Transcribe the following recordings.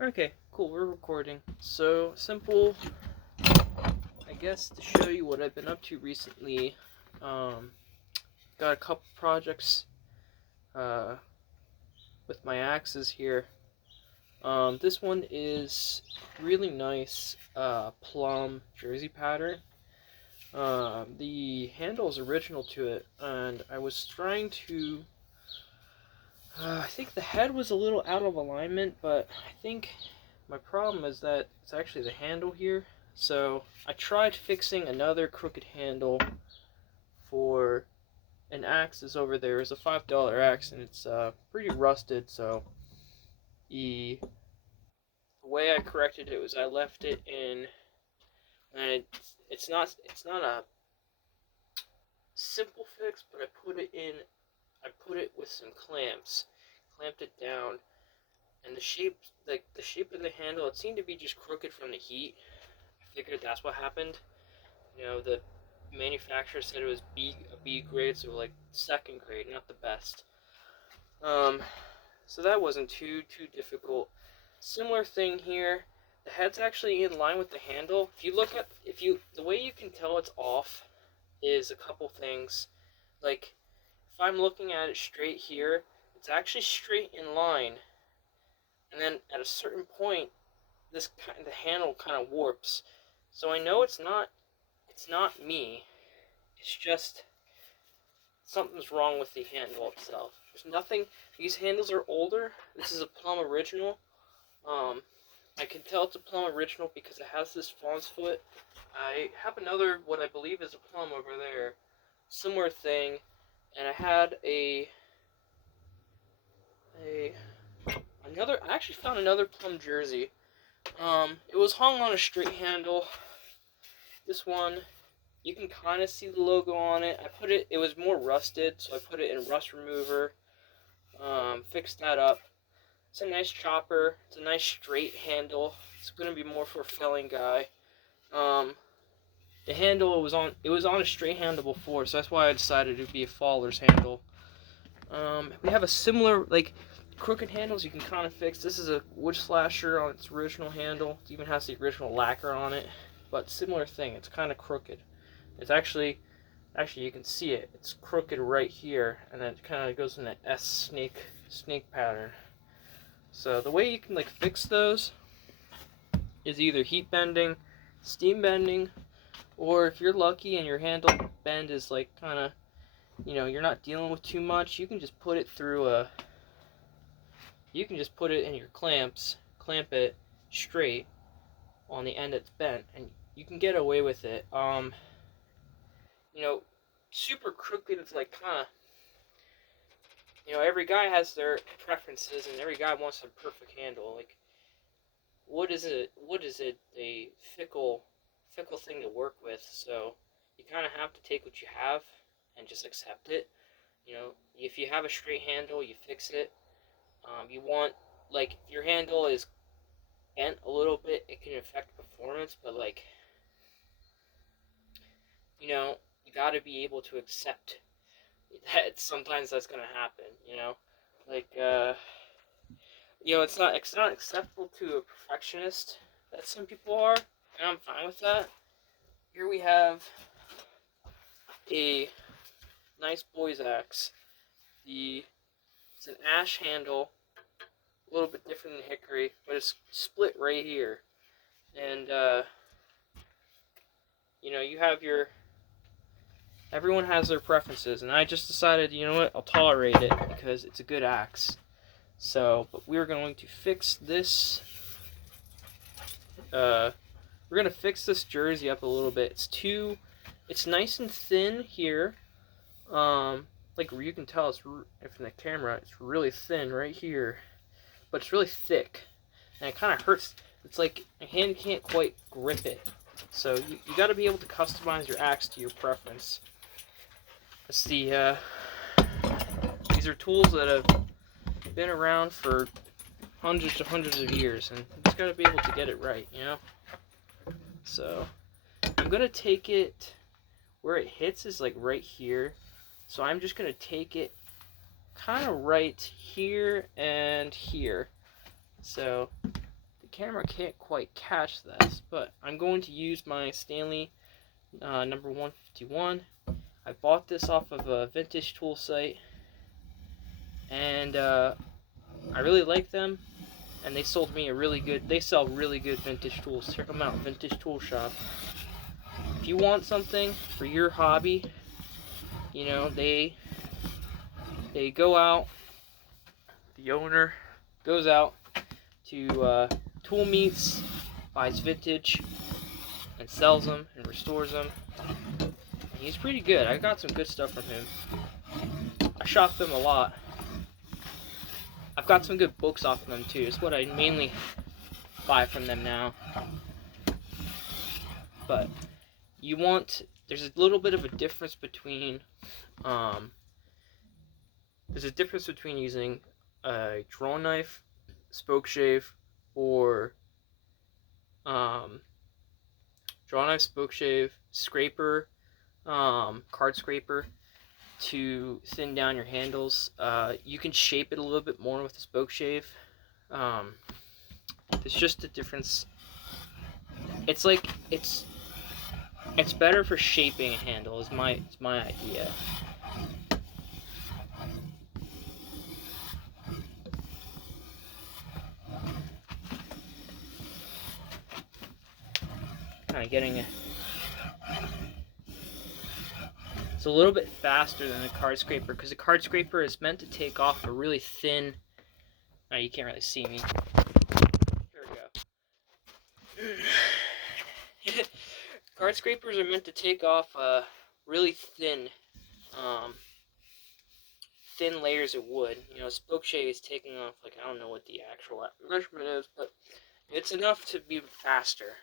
Okay, cool, we're recording. So, simple, I guess, to show you what I've been up to recently. Um, got a couple projects uh, with my axes here. This one is really nice plum jersey pattern. The handle is original to it, and I was trying to. I think the head was a little out of alignment, but I think my problem is that it's actually the handle here. So I tried fixing another crooked handle for an axe that's over there. It's a $5 axe and it's pretty rusted. So the way I corrected it was I left it in, and it's not a simple fix, but I put it with some clamps, clamped it down, and the shape of the handle, it seemed to be just crooked from the heat. I figured that's what happened. The manufacturer said it was a B grade, so like second grade, not the best. Um, so that wasn't too difficult. Similar thing here. The head's actually in line with the handle. The way you can tell it's off is a couple things. Like if I'm looking at it straight here, it's actually straight in line, and then at a certain point, the handle kind of warps. So I know it's not me. It's just something's wrong with the handle itself. There's nothing. These handles are older. This is a plumb original. I can tell it's a plumb original because it has this fawn's foot. I have another, what I believe is a plumb over there. Similar thing. And I had I actually found another plumb jersey. It was hung on a straight handle. This one, you can kind of see the logo on it. It was more rusted, so I put it in rust remover. Fixed that up. It's a nice chopper. It's a nice straight handle. It's going to be more for a felling guy. The handle it was on a straight handle before, so that's why I decided it would be a faller's handle. We have a similar, like, crooked handles you can kind of fix. This is a wood slasher on its original handle. It even has the original lacquer on it, but similar thing. It's kind of crooked. It's actually you can see it. It's crooked right here, and then it kind of goes in an S snake pattern. So the way you can like fix those is either heat bending, steam bending, or if you're lucky and your handle bend is like kind of, you're not dealing with too much, you can just put it in your clamps, clamp it straight on the end that's bent, and you can get away with it. Super crooked, it's like kind of, every guy has their preferences, and every guy wants a perfect handle. Like, what is it? A fickle thing to work with. So you kind of have to take what you have and just accept it. If you have a straight handle, you fix it. You want, like, if your handle is bent a little bit, it can affect performance, but like, you got to be able to accept that sometimes that's gonna happen. Like it's not acceptable to a perfectionist that some people are, and I'm fine with that. Here we have a nice boy's axe. It's an ash handle, a little bit different than hickory, but it's split right here. And you have everyone has their preferences, and I just decided, I'll tolerate it because it's a good axe. But we're going to fix this. We're gonna fix this jersey up a little bit. It's nice and thin here. Like you can tell, if in the camera, it's really thin right here, but it's really thick, and it kind of hurts. It's like my hand can't quite grip it. So you got to be able to customize your axe to your preference. These are tools that have been around for hundreds of years, and you just got to be able to get it right, So I'm gonna take it where it hits is like right here. So I'm just gonna take it kind of right here and here. So camera can't quite catch this, but I'm going to use my Stanley number 151. I bought this off of a vintage tool site, and I really like them, and they sold me they sell really good vintage tools. Check them out, Vintage Tool Shop. If you want something for your hobby, you know, they go out, the owner goes out to tool meets, buys vintage, and sells them and restores them. And he's pretty good. I got some good stuff from him. I shop them a lot. I've got some good books off of them too. It's what I mainly buy from them now. But there's a little bit of a difference between using a draw knife, spoke shave, or draw knife, spoke shave, scraper, card scraper to thin down your handles. You can shape it a little bit more with the spoke shave. It's just a difference. It's like it's better for shaping a handle. It's my idea. Kind of getting it's a little bit faster than a card scraper, because a card scraper is meant to take off a really thin. Oh, you can't really see me. There we go. Card scrapers are meant to take off really thin layers of wood. You know, spoke shave is taking off, like, I don't know what the actual measurement is, but it's enough to be faster.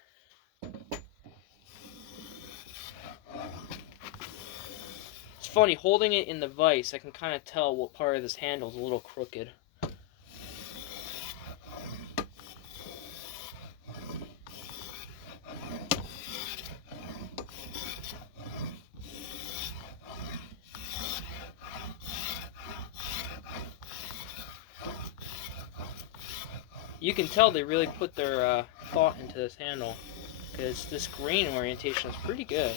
It's funny, holding it in the vise, I can kind of tell what part of this handle is a little crooked. You can tell they really put their thought into this handle, because this grain orientation is pretty good.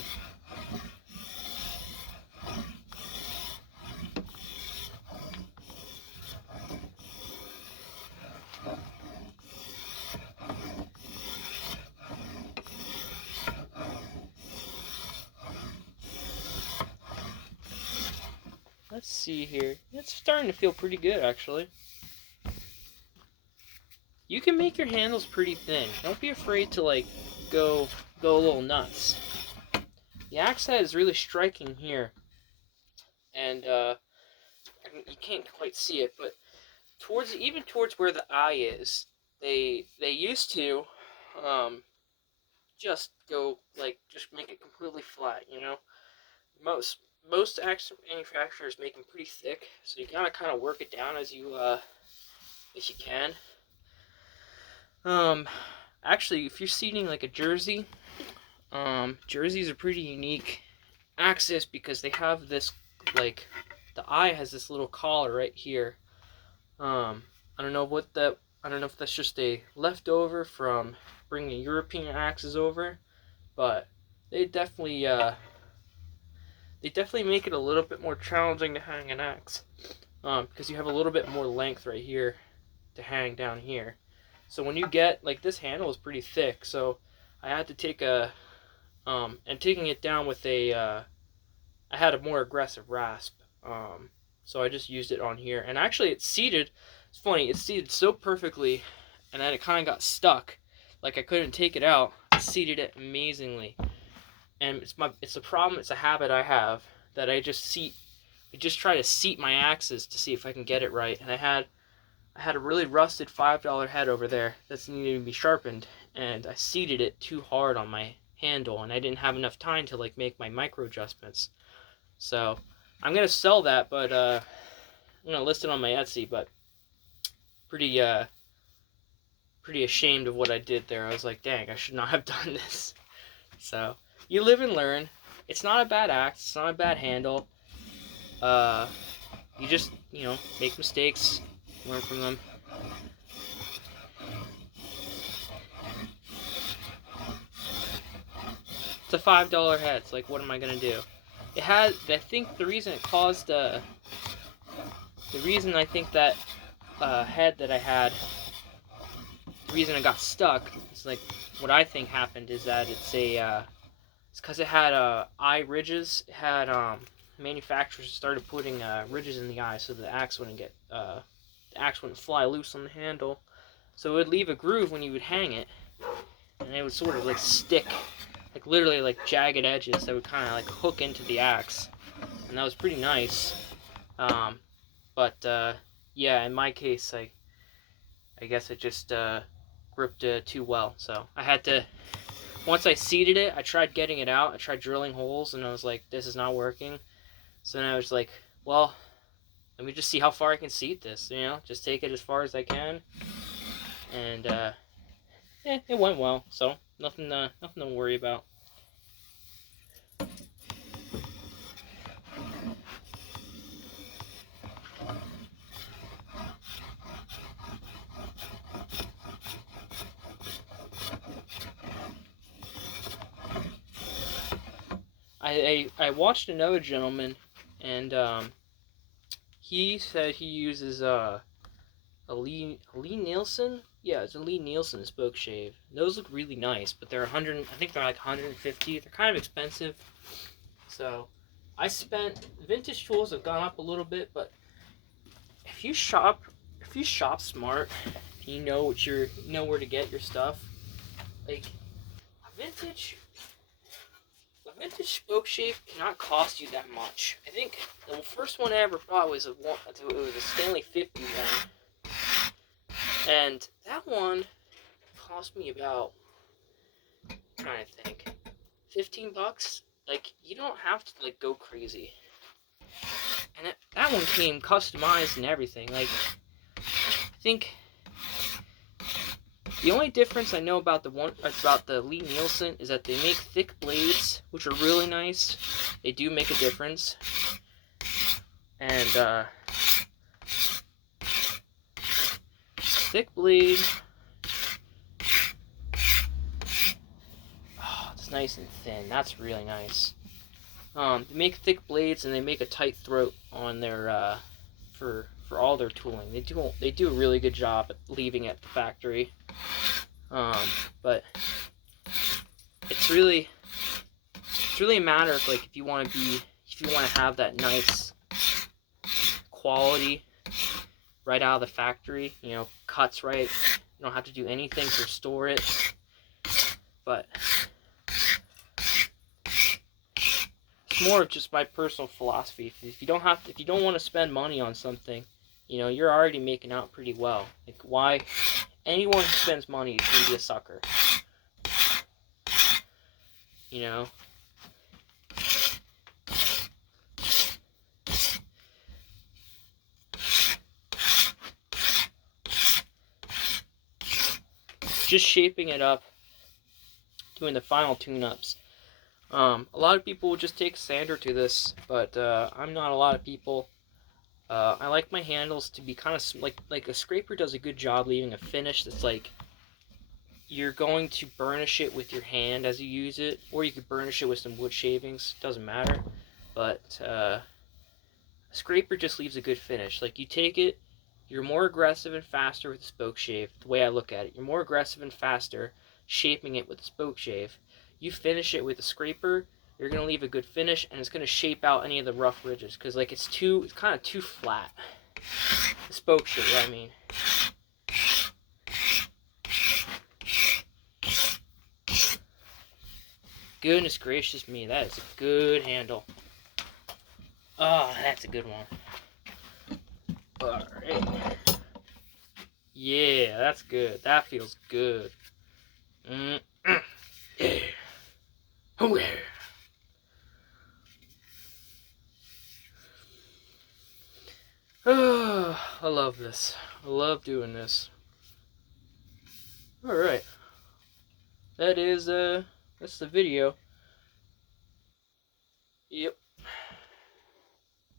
Let's see here. It's starting to feel pretty good, actually. You can make your handles pretty thin. Don't be afraid to, like, go a little nuts. The axe head is really striking here, and you can't quite see it, but towards where the eye is, they used to just make it completely flat. You know, most axe manufacturers make them pretty thick, so you gotta kind of work it down as you can. Actually, if you're seating like a jersey, jerseys are pretty unique axes, because they have this, like, the eye has this little collar right here. I don't know if that's just a leftover from bringing European axes over, but they definitely make it a little bit more challenging to hang an axe, because you have a little bit more length right here to hang down here. So when you get, like, this handle is pretty thick, so I had to take and taking it down with I had a more aggressive rasp, so I just used it on here, and actually it's seated. It's funny, it's seated so perfectly, and then it kind of got stuck, like I couldn't take it out. I seated it amazingly, and it's a problem. It's a habit I have, that I just try to seat my axes to see if I can get it right, and I had a really rusted $5 head over there that's needing to be sharpened, and I seated it too hard on my handle, and I didn't have enough time to, like, make my micro adjustments. So I'm gonna sell that, but I'm gonna list it on my Etsy. But pretty ashamed of what I did there. I was like, dang, I should not have done this. So you live and learn. It's not a bad axe. It's not a bad handle. You just, make mistakes, learn from them. It's a $5 head. It's like, what am I gonna do? It had, I think the reason it caused, the reason I think that head that I had, the reason it got stuck is like, what I think happened is that it's because it had eye ridges. It had manufacturers started putting ridges in the eye so the axe wouldn't fly loose on the handle. So it would leave a groove when you would hang it, and it would sort of like stick, like literally like jagged edges that would kind of like hook into the axe, and that was pretty nice. But yeah, in my case, I guess it just gripped too well. So I had to, once I seated it, I tried getting it out. I tried drilling holes, and I was like, this is not working. So then I was like, well, let me just see how far I can seat this. You know, just take it as far as I can. And it went well. So nothing to worry about. I watched another gentleman, and he said he uses a Lee Nielsen. Yeah, it's a Lee Nielsen spoke shave. Those look really nice, but they're 100. I think they're like 150. They're kind of expensive. So I spent, vintage tools have gone up a little bit, but if you shop smart, you know where to get your stuff. Like a vintage spoke shave cannot cost you that much. I think the first one I ever bought was a Stanley 50 one, and that one cost me about, I'm trying to think, $15. Like, you don't have to like go crazy. And that one came customized and everything. Like, I think the only difference I know about the Lee Nielsen is that they make thick blades, which are really nice. They do make a difference. And thick blade. Oh, it's nice and thin. That's really nice. They make thick blades, and they make a tight throat on their for all their tooling. They do a really good job at leaving it at the factory. But it's really a matter of like if you want to have that nice quality right out of the factory, you know, cuts right. You don't have to do anything to restore it. But it's more of just my personal philosophy. If you don't want to spend money on something, you know, you're already making out pretty well. Like, why? Anyone who spends money can be a sucker. You know? Just shaping it up, doing the final tune-ups. A lot of people will just take a sander to this, but I'm not a lot of people. I like my handles to be kind of like a scraper does a good job leaving a finish that's like you're going to burnish it with your hand as you use it, or you could burnish it with some wood shavings. Doesn't matter, but a scraper just leaves a good finish. Like, you take it, you're more aggressive and faster with the spoke shave. The way I look at it, you're more aggressive and faster shaping it with the spoke shave. You finish it with a scraper, you're going to leave a good finish, and it's going to shape out any of the rough ridges, because like it's kind of too flat. The spoke shave, I mean. Goodness gracious me, that is a good handle. Oh, that's a good one. Alright. Yeah, that's good. That feels good. Yeah. Oh yeah. Oh, I love this. I love doing this. Alright. That's the video. Yep.